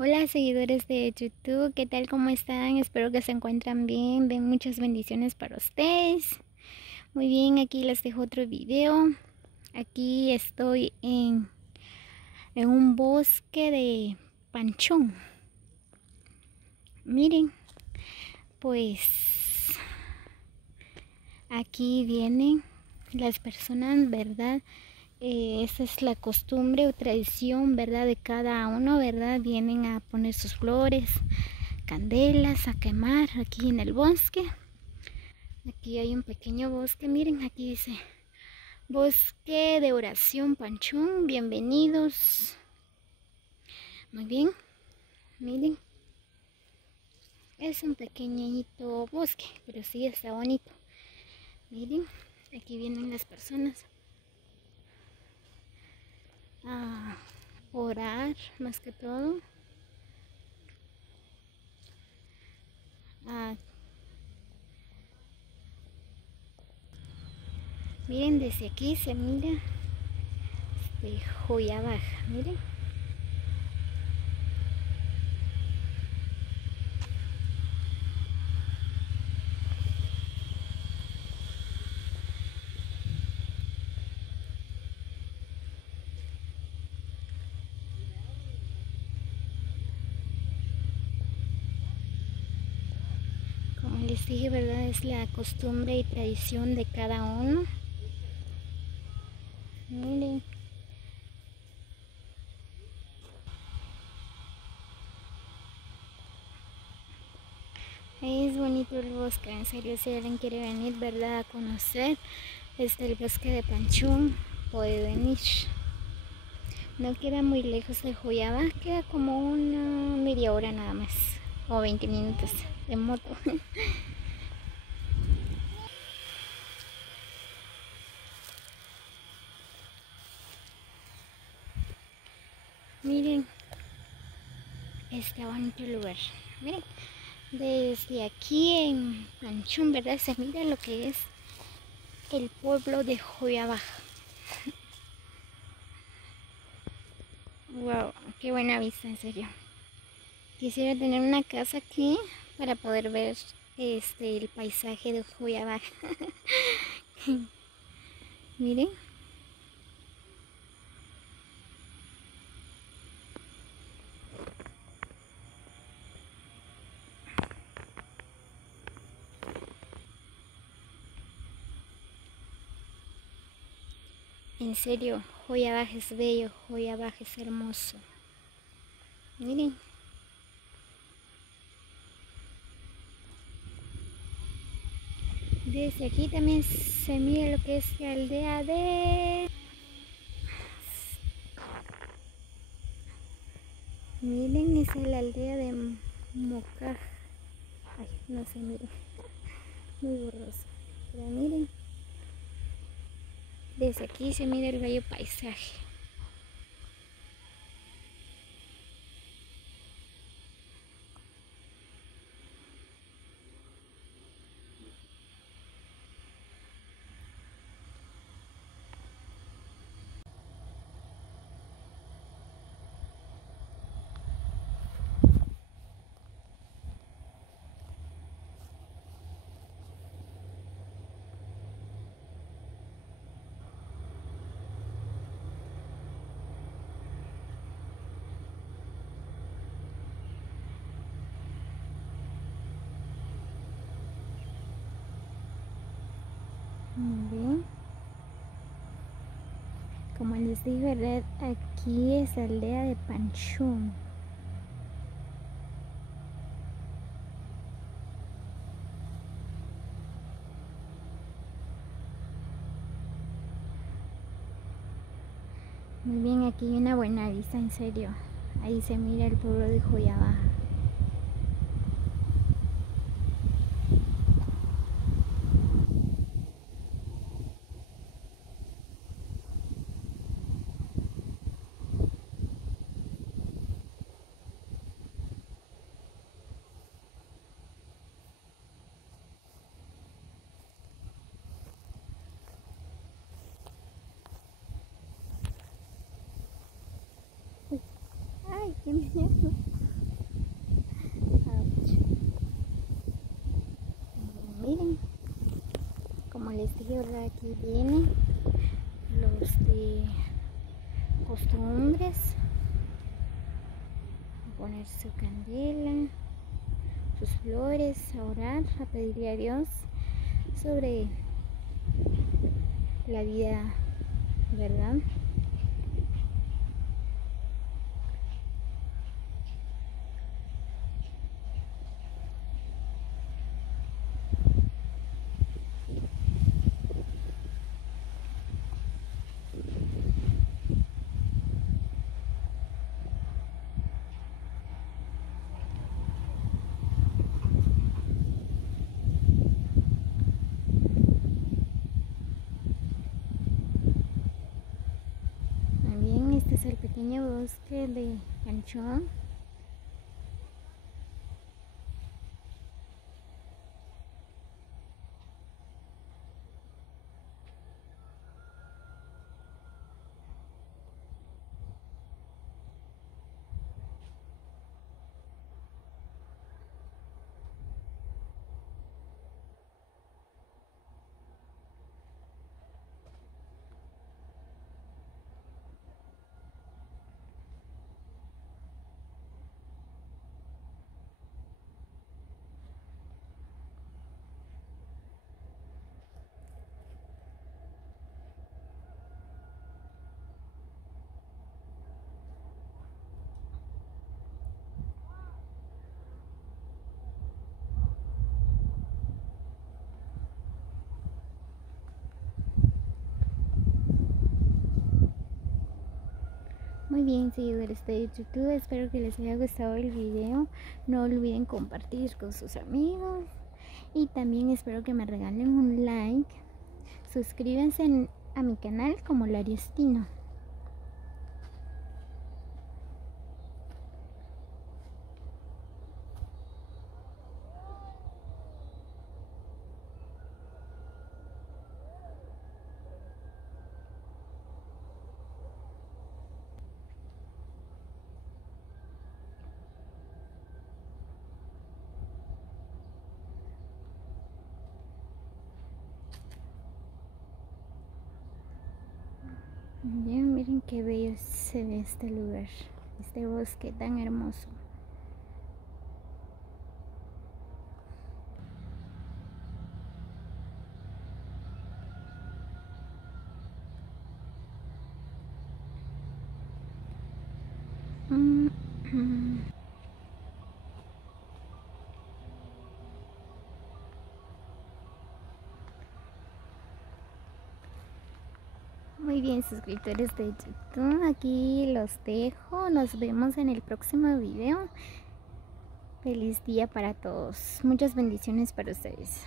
Hola seguidores de YouTube, ¿qué tal? ¿Cómo están? Espero que se encuentran bien, den muchas bendiciones para ustedes. Muy bien, aquí les dejo otro video. Aquí estoy en un bosque de panchón. Miren, pues aquí vienen las personas, ¿verdad? Esa es la costumbre o tradición, ¿verdad? De cada uno, ¿verdad? Vienen a poner sus flores, candelas, a quemar aquí en el bosque. Aquí hay un pequeño bosque, miren, aquí dice Bosque de Oración Panchón, bienvenidos. Muy bien, miren, es un pequeñito bosque, pero sí está bonito. Miren, aquí vienen las personas a orar, más que todo, a miren, desde aquí se mira de Joya Baja, miren. Como les dije, ¿verdad? Es la costumbre y tradición de cada uno. Miren. Es bonito el bosque, en serio, si alguien quiere venir, ¿verdad? A conocer el bosque de Panchón, puede venir. No queda muy lejos de Joyaba, queda como una media hora nada más, o 20 minutos de moto. Miren este bonito lugar. Miren, desde aquí en Panchón, ¿verdad? Se mira lo que es el pueblo de Joyaba. Wow, qué buena vista, en serio. Quisiera tener una casa aquí para poder ver el paisaje de Joyaba. Miren, en serio, Joyaba es bello, Joyaba es hermoso. Miren, desde aquí también se mira lo que es la aldea de... Miren, esa es la aldea de Mocaj. Ay, no sé, miren, muy borroso. Pero miren, desde aquí se mira el bello paisaje. Miren, como les digo, ¿verdad? Aquí es la aldea de Panchón. Muy bien, aquí hay una buena vista, en serio. Ahí se mira el pueblo de Joyaba. Uy, ay, qué miedo. ¿verdad? Aquí vienen los de costumbres, a poner su candela, sus flores, a orar, a pedirle a Dios sobre la vida, ¿verdad? También este es el pequeño bosque de Canchón. Muy bien, seguidores de YouTube, espero que les haya gustado el video. No olviden compartir con sus amigos y también espero que me regalen un like. Suscríbanse a mi canal como Lariostino. Bien, miren qué bello se ve este lugar, este bosque tan hermoso. Muy bien, suscriptores de YouTube, aquí los dejo. Nos vemos en el próximo video. Feliz día para todos. Muchas bendiciones para ustedes.